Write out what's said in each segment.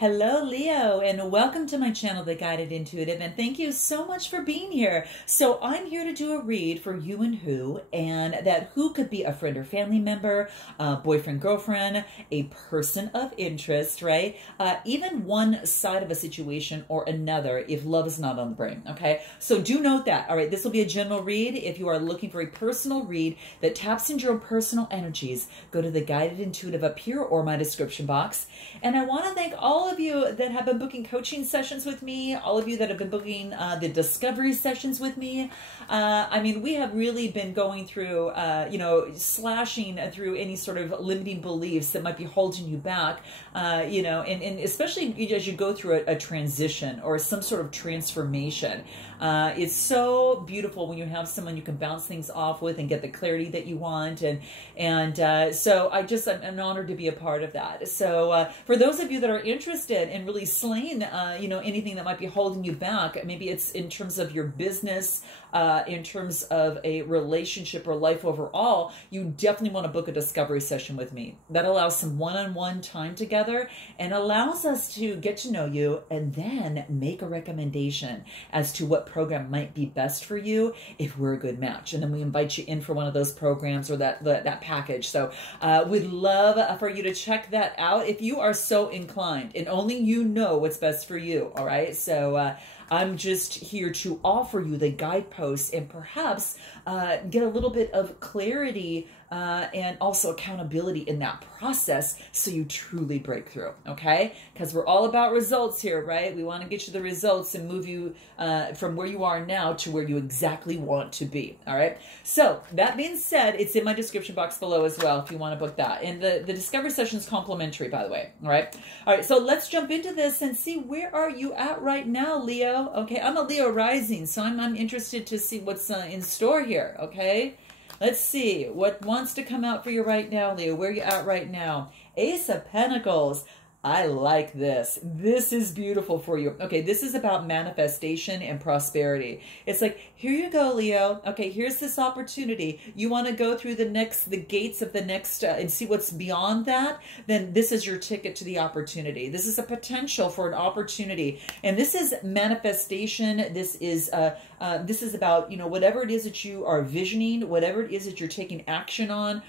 Hello, Leo, and welcome to my channel, The Guided Intuitive, and thank you so much for being here. So I'm here to do a read for you and who, and that who could be a friend or family member, boyfriend, girlfriend, a person of interest, right? Even one side of a situation or another if love is not on the brain, okay? So do note that, all right? This will be a general read. If you are looking for a personal read that taps into your personal energies, go to The Guided Intuitive up here or my description box. And I want to thank all of you that have been booking coaching sessions with me, all of you that have been booking the discovery sessions with me. I mean, we have really been going through, slashing through any sort of limiting beliefs that might be holding you back, and especially as you go through a transition or some sort of transformation. It's so beautiful when you have someone you can bounce things off with and get the clarity that you want. So I'm honored to be a part of that. So for those of you that are interested in really slaying, anything that might be holding you back, maybe it's in terms of your business, in terms of a relationship or life overall, you definitely want to book a discovery session with me. That allows some one-on-one time together and allows us to get to know you and then make a recommendation as to what program might be best for you if we're a good match. And then we invite you in for one of those programs or that package. So we'd love for you to check that out if you are so inclined, and only you know what's best for you. All right. So I'm just here to offer you the guideposts and perhaps get a little bit of clarity and also accountability in that process so you truly break through, okay? Because we're all about results here, right? We want to get you the results and move you from where you are now to where you exactly want to be, all right? So that being said, it's in my description box below as well if you want to book that. And the discovery session is complimentary, by the way, all right? All right, so let's jump into this and see where are you at right now, Leo? Okay, I'm a Leo rising, so I'm interested to see what's in store here, okay? Let's see what wants to come out for you right now, Leo. Where are you at right now? Ace of Pentacles. I like this. This is beautiful for you. Okay, this is about manifestation and prosperity. It's like, here you go, Leo. Okay, here's this opportunity. You want to go through the gates of the next and see what's beyond that? Then this is your ticket to the opportunity. This is a potential for an opportunity. And this is manifestation. This is about, whatever it is that you are visioning, whatever it is that you're taking action on,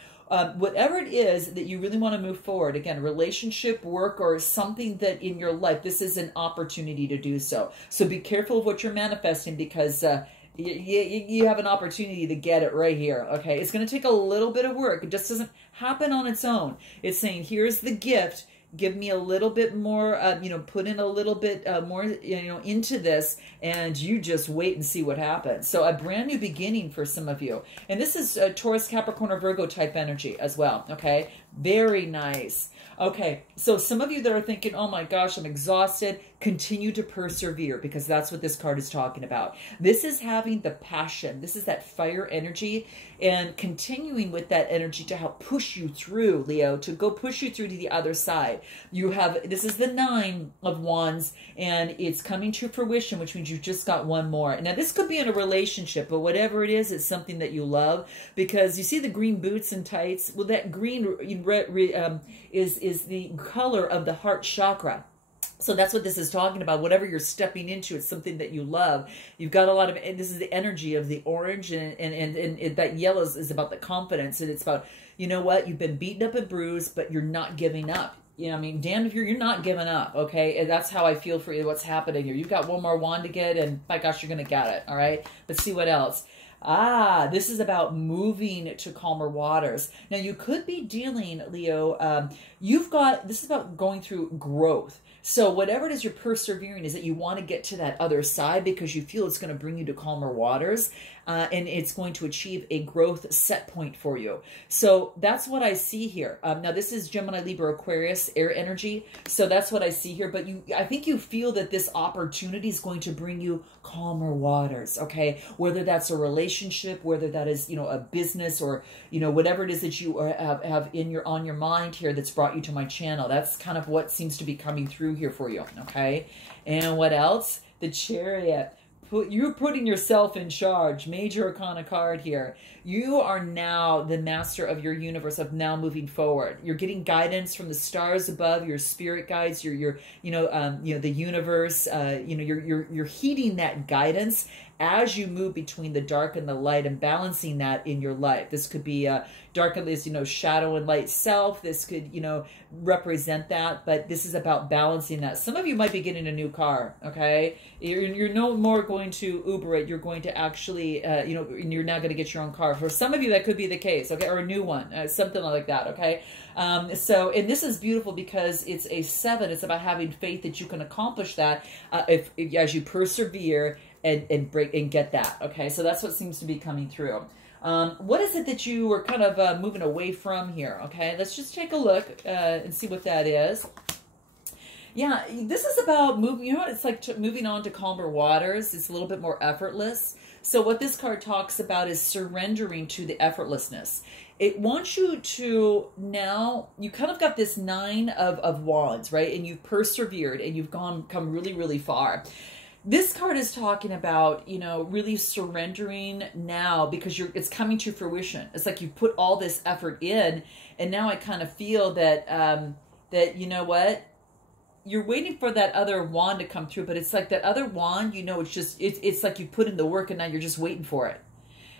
whatever it is that you really want to move forward, again, relationship, work, or something that in your life, this is an opportunity to do so. So be careful of what you're manifesting because you have an opportunity to get it right here, okay? It's going to take a little bit of work. It just doesn't happen on its own. It's saying, here's the gift. Give me a little bit more, put in a little bit more, into this, and you just wait and see what happens. So a brand new beginning for some of you. And this is Taurus, Capricorn, or Virgo type energy as well, okay? Very nice. Okay, so some of you that are thinking, oh my gosh, I'm exhausted, continue to persevere because that's what this card is talking about. This is having the passion. This is that fire energy and continuing with that energy to help push you through, Leo, to go push you through to the other side. You have, this is the 9 of Wands and it's coming to fruition, which means you've just got one more. Now this could be in a relationship, but whatever it is, it's something that you love because you see the green boots and tights. Well, that green is the color of the heart chakra. So that's what this is talking about. Whatever you're stepping into, it's something that you love. You've got a lot of, and this is the energy of the orange, and that yellow is about the confidence, and it's about, you know what, you've been beaten up and bruised, but you're not giving up. I mean, damn if you're not giving up, okay? And that's how I feel for you, what's happening here. You've got one more wand to get, and my gosh, you're going to get it, all right? Let's see what else. This is about moving to calmer waters. Now, you could be dealing, Leo, this is about going through growth. So whatever it is you're persevering is that you want to get to that other side because you feel it's going to bring you to calmer waters and it's going to achieve a growth set point for you. So that's what I see here. Now, this is Gemini, Libra, Aquarius, air energy. So that's what I see here. But I think you feel that this opportunity is going to bring you calmer waters, okay? Whether that's a relationship, whether that is, a business or, whatever it is that you have on your mind here that's brought you to my channel. That's kind of what seems to be coming through here for you, okay? And what else? The Chariot. you're putting yourself in charge. Major Arcana card here. You are now the master of your universe, of now moving forward. You're getting guidance from the stars above, your spirit guides, your the universe. You're heeding that guidance as you move between the dark and the light and balancing that in your life. This could be dark and shadow and light self. This could, represent that, but this is about balancing that. Some of you might be getting a new car, okay? You're no more going to Uber it. You're going to actually, you're now going to get your own car. For some of you, that could be the case, okay? Or a new one, something like that, okay? And this is beautiful because it's a 7. It's about having faith that you can accomplish that as you persevere and break and get that, okay? So that's what seems to be coming through. What is it that you were kind of moving away from here? Okay, let's just take a look and see what that is. Yeah, this is about moving, it's like moving on to calmer waters. It's a little bit more effortless. So what this card talks about is surrendering to the effortlessness. It wants you to now, you kind of got this 9 of wands, right? And you've persevered and you've come really, really far. This card is talking about, really surrendering now because it's coming to fruition. It's like you put all this effort in, and now I kind of feel that, you're waiting for that other wand to come through, but it's like that other wand, it's like you put in the work and now you're just waiting for it.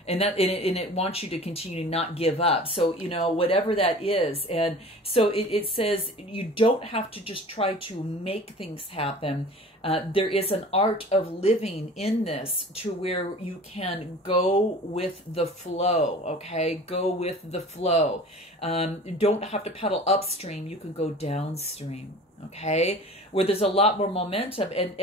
And it wants you to continue to not give up. So, whatever that is. And so it says you don't have to just try to make things happen. There is an art of living in this to where you can go with the flow, okay? Go with the flow. You don't have to paddle upstream. You can go downstream, okay? Where there's a lot more momentum and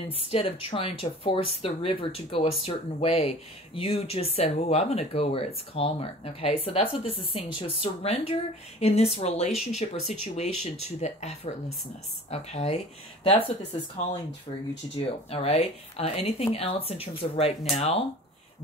instead of trying to force the river to go a certain way, you just said, oh, I'm going to go where it's calmer, okay? So that's what this is saying. So surrender in this relationship or situation to the effortlessness, okay? That's what this is calling for you to do, all right? Anything else in terms of right now?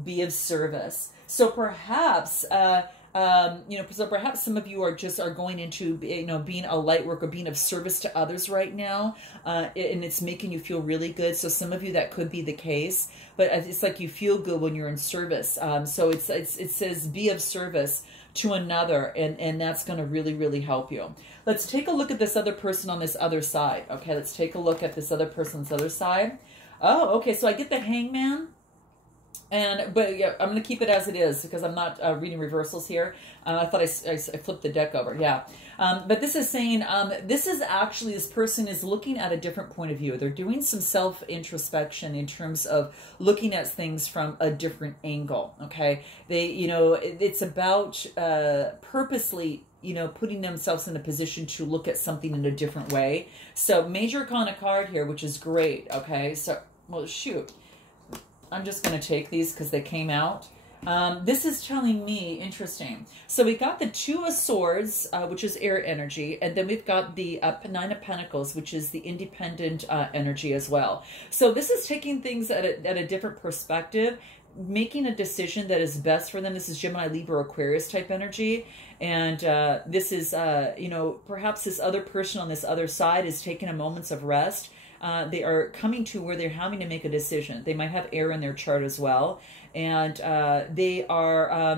Be of service. So perhaps... so perhaps some of you are going into, being a light worker, being of service to others right now, and it's making you feel really good. So some of you, that could be the case, but it's like you feel good when you're in service. So it says be of service to another, and that's going to really, really help you. Let's take a look at this other person on this other side. Okay, let's take a look at this other person's other side. Oh, okay, so I get the Hangman. But yeah, I'm going to keep it as it is because I'm not reading reversals here. I thought I flipped the deck over. Yeah. But this is saying, this person is looking at a different point of view. They're doing some self-introspection in terms of looking at things from a different angle. Okay. It's about purposely, putting themselves in a position to look at something in a different way. So Major Arcana card here, which is great. Okay. So, well, shoot. I'm just going to take these because they came out. This is telling me, interesting. So we got the 2 of Swords, which is air energy, and then we've got the 9 of Pentacles, which is the independent energy as well. So this is taking things at a different perspective, making a decision that is best for them. This is Gemini, Libra, Aquarius type energy. And this is, perhaps this other person on this other side is taking a moments of rest. They are coming to where they're having to make a decision. They might have air in their chart as well. And they are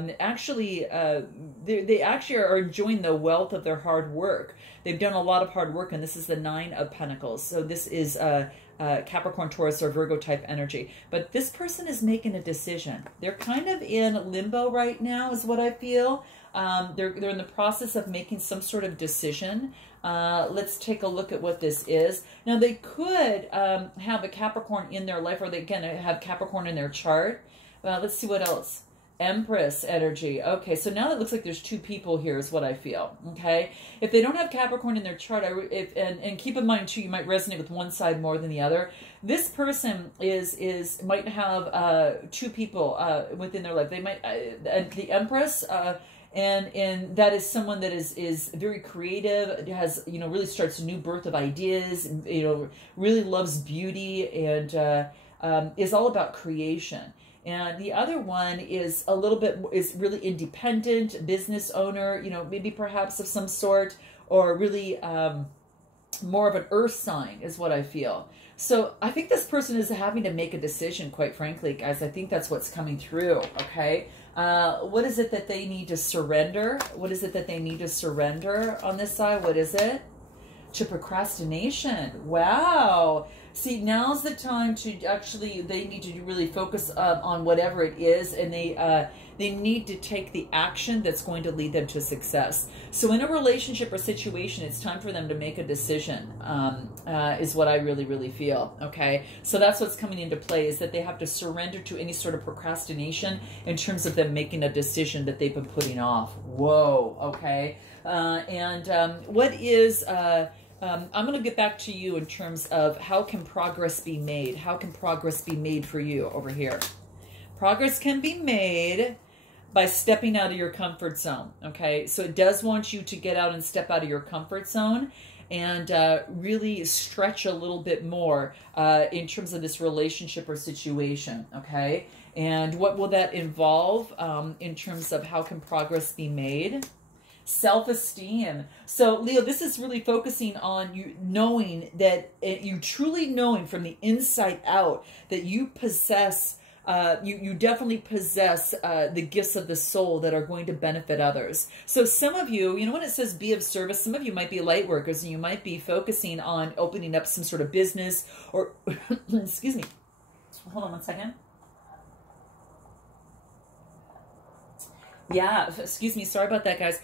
they actually are enjoying the wealth of their hard work. They've done a lot of hard work, and this is the 9 of Pentacles. So this is Capricorn, Taurus, or Virgo type energy. But this person is making a decision. They're kind of in limbo right now is what I feel. They're in the process of making some sort of decision. Let's take a look at what this is. Now, they could have a Capricorn in their life, or they can have Capricorn in their chart. Let's see what else. Empress energy. Okay, so now it looks like there's 2 people here is what I feel. Okay, if they don't have Capricorn in their chart, and keep in mind too, you might resonate with one side more than the other. This person might have 2 people within their life. They might the Empress. And that is someone that is very creative, has, really starts a new birth of ideas, really loves beauty, and is all about creation. And the other one is is really independent, business owner, maybe perhaps of some sort, or really more of an earth sign is what I feel. So I think this person is having to make a decision, quite frankly, guys. I think that's what's coming through, okay? What is it that they need to surrender? What is it that they need to surrender on this side? What is it? To procrastination. Wow. See, now's the time to actually, they need to really focus on whatever it is, and they need to take the action that's going to lead them to success. So in a relationship or situation, it's time for them to make a decision, is what I really, really feel, okay? So that's what's coming into play, is that they have to surrender to any sort of procrastination in terms of them making a decision that they've been putting off. Whoa, okay? What is... I'm going to get back to you in terms of how can progress be made? How can progress be made for you over here? Progress can be made by stepping out of your comfort zone, okay? So it does want you to get out and step out of your comfort zone and really stretch a little bit more in terms of this relationship or situation, okay? And what will that involve in terms of how can progress be made? Self-esteem. So Leo, this is really focusing on you knowing that you truly knowing from the inside out that you possess, you definitely possess the gifts of the soul that are going to benefit others. So some of you, you know, when it says be of service, some of you might be light workers and you might be focusing on opening up some sort of business or, excuse me, hold on one second. Yeah, excuse me. Sorry about that, guys.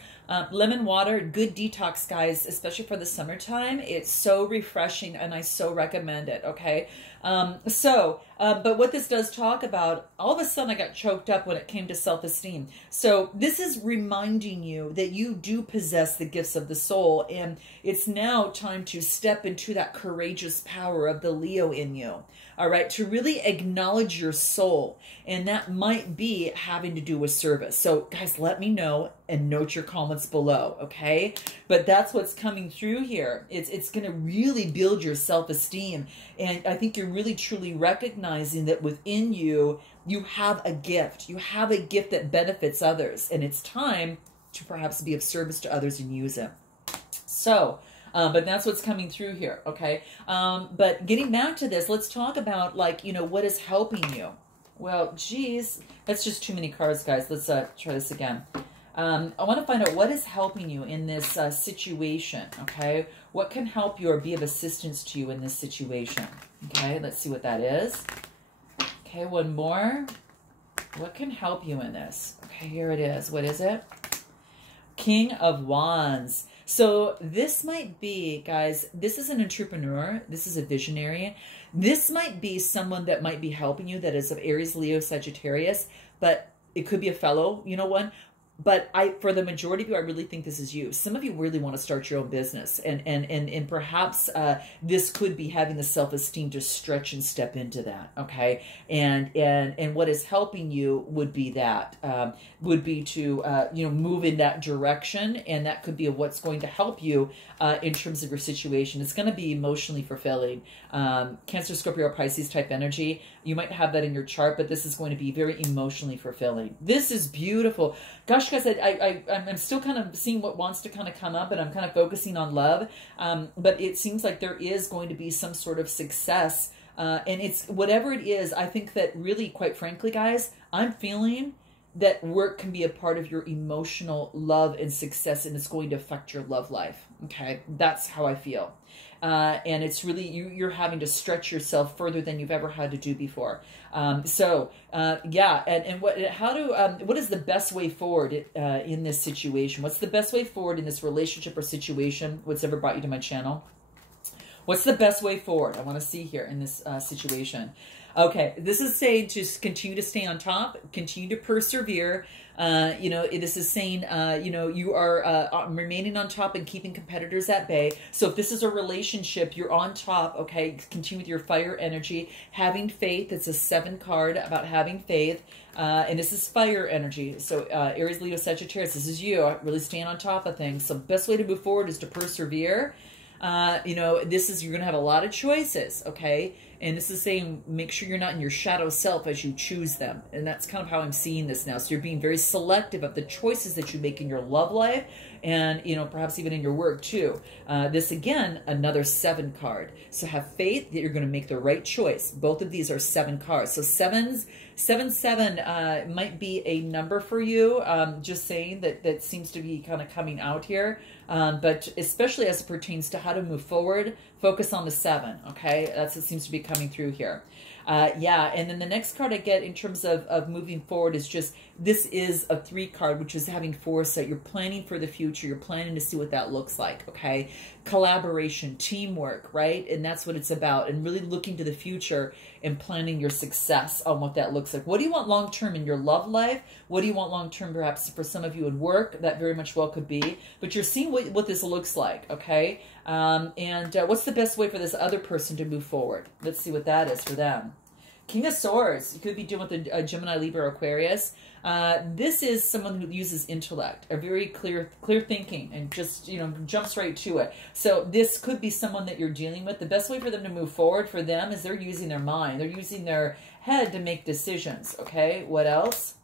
Lemon water, good detox, guys, especially for the summertime. It's so refreshing, and I so recommend it, okay? But what this does talk about, all of a sudden I got choked up when it came to self-esteem. So this is reminding you that you do possess the gifts of the soul, and it's now time to step into that courageous power of the Leo in you. All right, to really acknowledge your soul, and that might be having to do with service. So guys, let me know and note your comments below, okay? But that's what's coming through here. It's going to really build your self-esteem, and I think you're really truly recognizing that within you, you have a gift. You have a gift that benefits others, and it's time to perhaps be of service to others and use it. So, but that's what's coming through here, okay? But getting back to this, let's talk about, like, you know, what is helping you? Well, geez, that's just too many cards, guys. Let's try this again. I want to find out what is helping you in this situation, okay? What can help you or be of assistance to you in this situation? Okay, let's see what that is. Okay, one more. What can help you in this? Okay, here it is. What is it? King of Wands. So this might be, guys, this is an entrepreneur. This is a visionary. This might be someone that might be helping you that is of Aries, Leo, Sagittarius, but it could be a fellow, you know, one. But for the majority of you, I really think this is you. Some of you really want to start your own business, and perhaps this could be having the self-esteem to stretch and step into that. Okay, and what is helping you would be that would be to you know, move in that direction, and that could be what's going to help you in terms of your situation. It's going to be emotionally fulfilling. Cancer, Scorpio, or Pisces type energy. You might have that in your chart, but this is going to be very emotionally fulfilling. This is beautiful. Gosh, guys, I'm still kind of seeing what wants to kind of come up, and I'm kind of focusing on love. But it seems like there is going to be some sort of success. And it's whatever it is, I think that really, quite frankly, guys, I'm feeling that work can be a part of your emotional love and success, and it's going to affect your love life. Okay, that's how I feel. And it's really, you're having to stretch yourself further than you've ever had to do before. Yeah, and what is the best way forward in this situation? What's the best way forward in this relationship or situation? What's ever brought you to my channel? What's the best way forward? I want to see here in this situation. Okay, this is saying to continue to stay on top, continue to persevere. You know, this is saying, you know, you are remaining on top and keeping competitors at bay. So if this is a relationship, you're on top, okay? Continue with your fire energy. Having faith, it's a 7 card about having faith. And this is fire energy. So Aries, Leo, Sagittarius, this is you, really staying on top of things. So the best way to move forward is to persevere. You know, this is, you're going to have a lot of choices, okay? And this is saying, make sure you're not in your shadow self as you choose them. And that's kind of how I'm seeing this now. So you're being very selective of the choices that you make in your love life and, you know, perhaps even in your work too. This again, another 7 card. So have faith that you're going to make the right choice. Both of these are 7 cards. So 7 might be a number for you. Just saying that seems to be kind of coming out here. But especially as it pertains to how to move forward, focus on the 7. Okay, that's what seems to be coming through here. Yeah, and then the next card I get in terms of moving forward is just, this is a 3 card, which is having foresight. You're planning for the future. You're planning to see what that looks like, okay? Collaboration, teamwork, right? And that's what it's about. And really looking to the future and planning your success on what that looks like. What do you want long-term in your love life? What do you want long-term perhaps for some of you in work? That very much well could be. But you're seeing what this looks like, okay? What's the best way for this other person to move forward? Let's see what that is for them. King of Swords. You could be dealing with a Gemini, Libra, Aquarius. This is someone who uses intellect, a very clear thinking, and just, you know, jumps right to it. So this could be someone that you're dealing with. The best way for them to move forward for them is they're using their mind. They're using their head to make decisions. Okay, what else?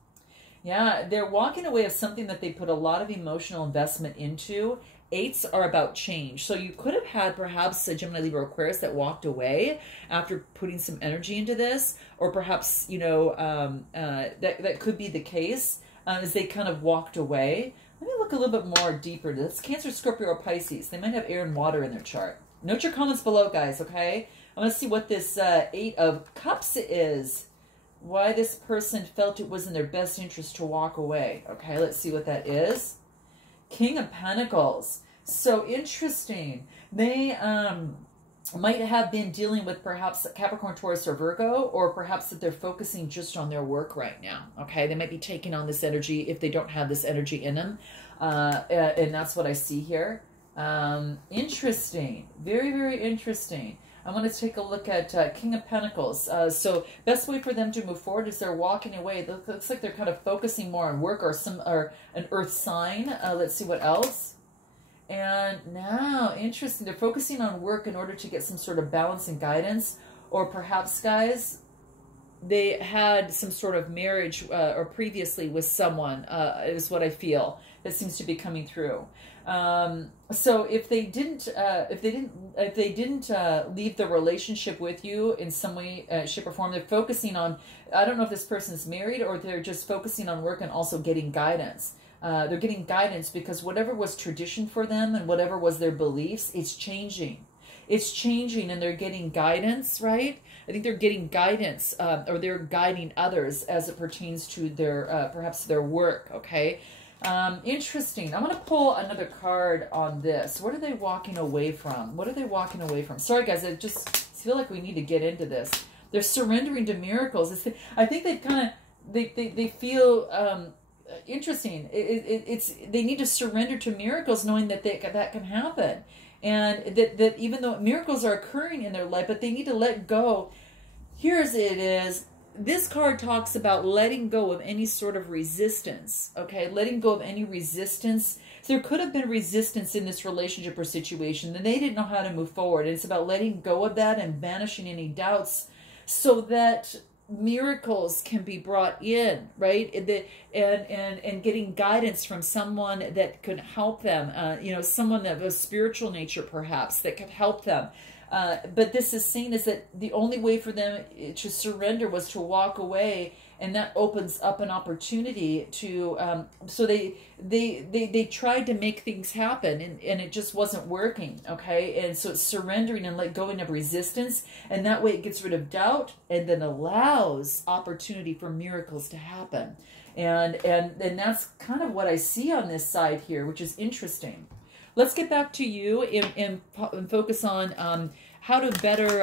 Yeah, they're walking away of something that they put a lot of emotional investment into. 8s are about change. So you could have had perhaps a Gemini, Libra, Aquarius that walked away after putting some energy into this, or perhaps, you know, that could be the case as they kind of walked away. Let me look a little bit more deeper into this. Cancer, Scorpio, or Pisces. They might have air and water in their chart. Note your comments below, guys, okay? I want to see what this 8 of Cups is. Why this person felt it was in their best interest to walk away. Okay, let's see what that is. King of Pentacles. So interesting. They might have been dealing with perhaps Capricorn, Taurus, or Virgo, or perhaps that they're focusing just on their work right now. Okay, they might be taking on this energy if they don't have this energy in them. And that's what I see here. Interesting. Very, very interesting. I want to take a look at King of Pentacles. So best way for them to move forward is they're walking away. It looks like they're kind of focusing more on work or an earth sign. Let's see what else. And now, interesting, they're focusing on work in order to get some sort of balance and guidance. Or perhaps, guys, they had some sort of marriage or previously with someone, is what I feel. That seems to be coming through. So if they didn't leave the relationship with you in some way, shape, or form, they're focusing on, I don't know if this person's married or they're just focusing on work and also getting guidance. They're getting guidance because whatever was tradition for them and whatever was their beliefs, it's changing. It's changing and they're getting guidance, right? I think they're getting guidance or they're guiding others as it pertains to their, perhaps their work, okay? Interesting. I'm going to pull another card on this. What are they walking away from? What are they walking away from? Sorry, guys. I just feel like we need to get into this. They're surrendering to miracles. I think they kind of, they feel interesting. They need to surrender to miracles knowing that that can happen. And that even though miracles are occurring in their life, but they need to let go. Here's it is. This card talks about letting go of any sort of resistance, okay? Letting go of any resistance. So there could have been resistance in this relationship or situation, and they didn't know how to move forward. And it's about letting go of that and banishing any doubts so that miracles can be brought in, right? And getting guidance from someone that could help them, you know, someone of a spiritual nature perhaps that could help them. But this is seen as that the only way for them to surrender was to walk away, and that opens up an opportunity to. So they tried to make things happen, and it just wasn't working. Okay, and so it's surrendering and let going of resistance, and that way it gets rid of doubt, and then allows opportunity for miracles to happen, and that's kind of what I see on this side here, which is interesting. Let's get back to you and focus on how to better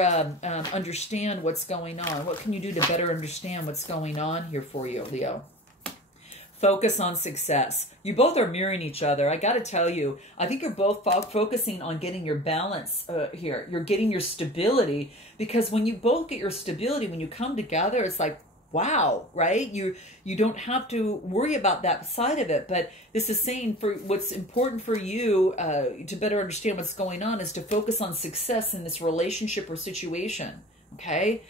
understand what's going on. What can you do to better understand what's going on here for you, Leo? Focus on success. You both are mirroring each other. I got to tell you, I think you're both focusing on getting your balance here. You're getting your stability, because when you both get your stability, when you come together, it's like, wow, right? You don't have to worry about that side of it. But this is saying for what's important for you to better understand what's going on is to focus on success in this relationship or situation. Okay.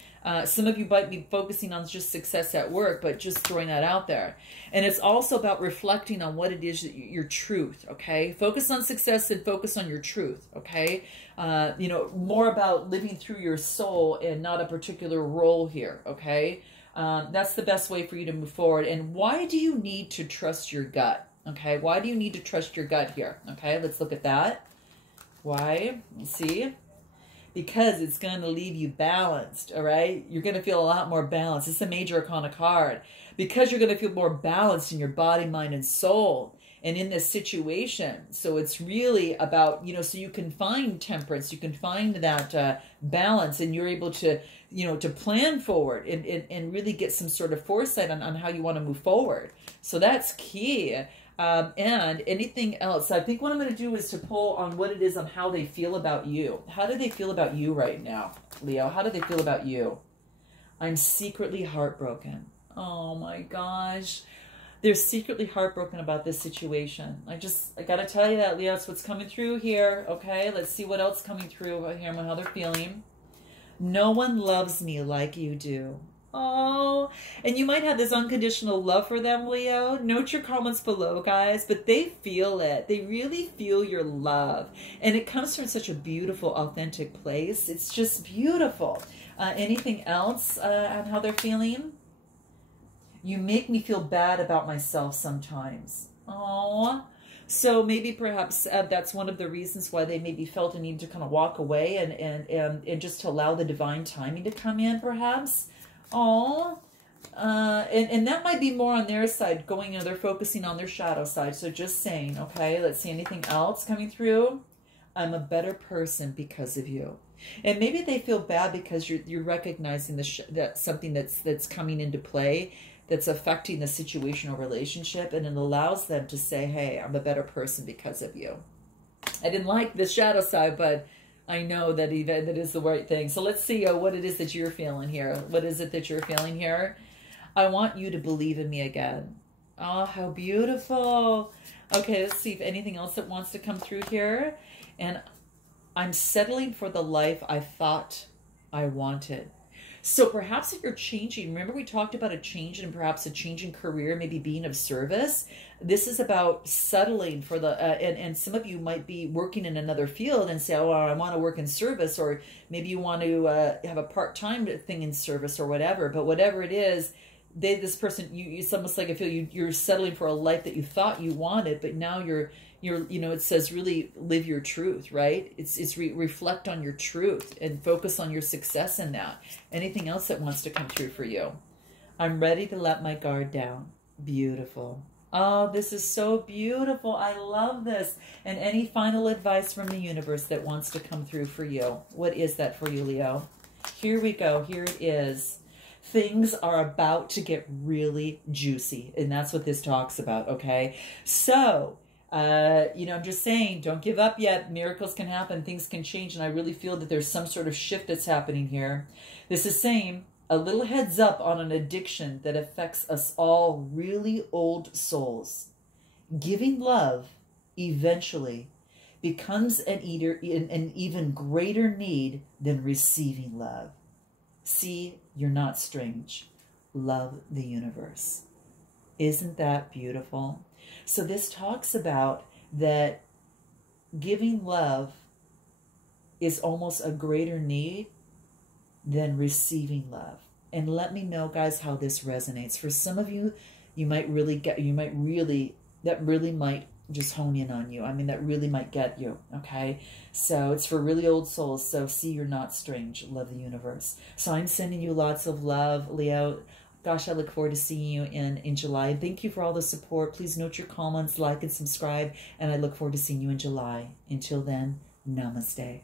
Some of you might be focusing on just success at work, but just throwing that out there. And it's also about reflecting on what it is, your truth. Okay. Focus on success and focus on your truth. Okay. You know, more about living through your soul and not a particular role here. Okay. That's the best way for you to move forward. And why do you need to trust your gut? Okay. Why do you need to trust your gut here? Okay. Let's look at that. Why? Let's see. Because it's going to leave you balanced, all right? You're going to feel a lot more balanced. It's a major arcana card. Because you're going to feel more balanced in your body, mind, and soul and in this situation. So it's really about, you know, so you can find temperance. You can find that balance, and you're able to, you know, to plan forward and really get some sort of foresight on how you want to move forward. So that's key. And anything else, I think what I'm going to do is to pull on what it is on how they feel about you. How do they feel about you right now, Leo? How do they feel about you? I'm secretly heartbroken. Oh my gosh. They're secretly heartbroken about this situation. I got to tell you that, Leo. That's what's coming through here. Okay, let's see what else coming through here, how they're feeling. No one loves me like you do. Oh, and you might have this unconditional love for them, Leo. Note your comments below, guys, but they feel it. They really feel your love. And it comes from such a beautiful, authentic place. It's just beautiful. Anything else on how they're feeling? You make me feel bad about myself sometimes. Oh, so maybe perhaps that's one of the reasons why they maybe felt a need to kind of walk away and just to allow the divine timing to come in, perhaps. Oh, and that might be more on their side, going, you know, they're focusing on their shadow side. So just saying, okay, let's see anything else coming through. I'm a better person because of you. And maybe they feel bad because you're recognizing that something that's coming into play that's affecting the situation or relationship, and it allows them to say, hey, I'm a better person because of you. I didn't like the shadow side, but I know that that is the right thing. So let's see what it is that you're feeling here. What is it that you're feeling here? I want you to believe in me again. Oh, how beautiful. Okay, let's see if anything else that wants to come through here. And I'm settling for the life I thought I wanted. So perhaps if you're changing, remember we talked about a change and perhaps a change in career, maybe being of service. This is about settling for the, and some of you might be working in another field and say, oh, well, I want to work in service, or maybe you want to have a part-time thing in service or whatever. But whatever it is, this person, it's almost like I feel you're settling for a life that you thought you wanted, but now you're, you know, it says really live your truth, right? It's reflect on your truth and focus on your success in that. Anything else that wants to come through for you? I'm ready to let my guard down. Beautiful. Oh, this is so beautiful. I love this. And any final advice from the universe that wants to come through for you? What is that for you, Leo? Here we go. Here it is. Things are about to get really juicy. And that's what this talks about, okay? So, you know, I'm just saying, don't give up yet. Miracles can happen. Things can change. And I really feel that there's some sort of shift that's happening here. This is saying a little heads up on an addiction that affects us all, really old souls. Giving love eventually becomes an even greater need than receiving love. See, you're not strange. Love the universe. Isn't that beautiful? So this talks about that giving love is almost a greater need than receiving love. And let me know, guys, how this resonates. For some of you, that really might just hone in on you. I mean, that really might get you, okay? So it's for really old souls. So see, you're not strange. Love the universe. So I'm sending you lots of love, Leo. Gosh, I look forward to seeing you in July. And thank you for all the support. Please note your comments, like, and subscribe. And I look forward to seeing you in July. Until then, namaste.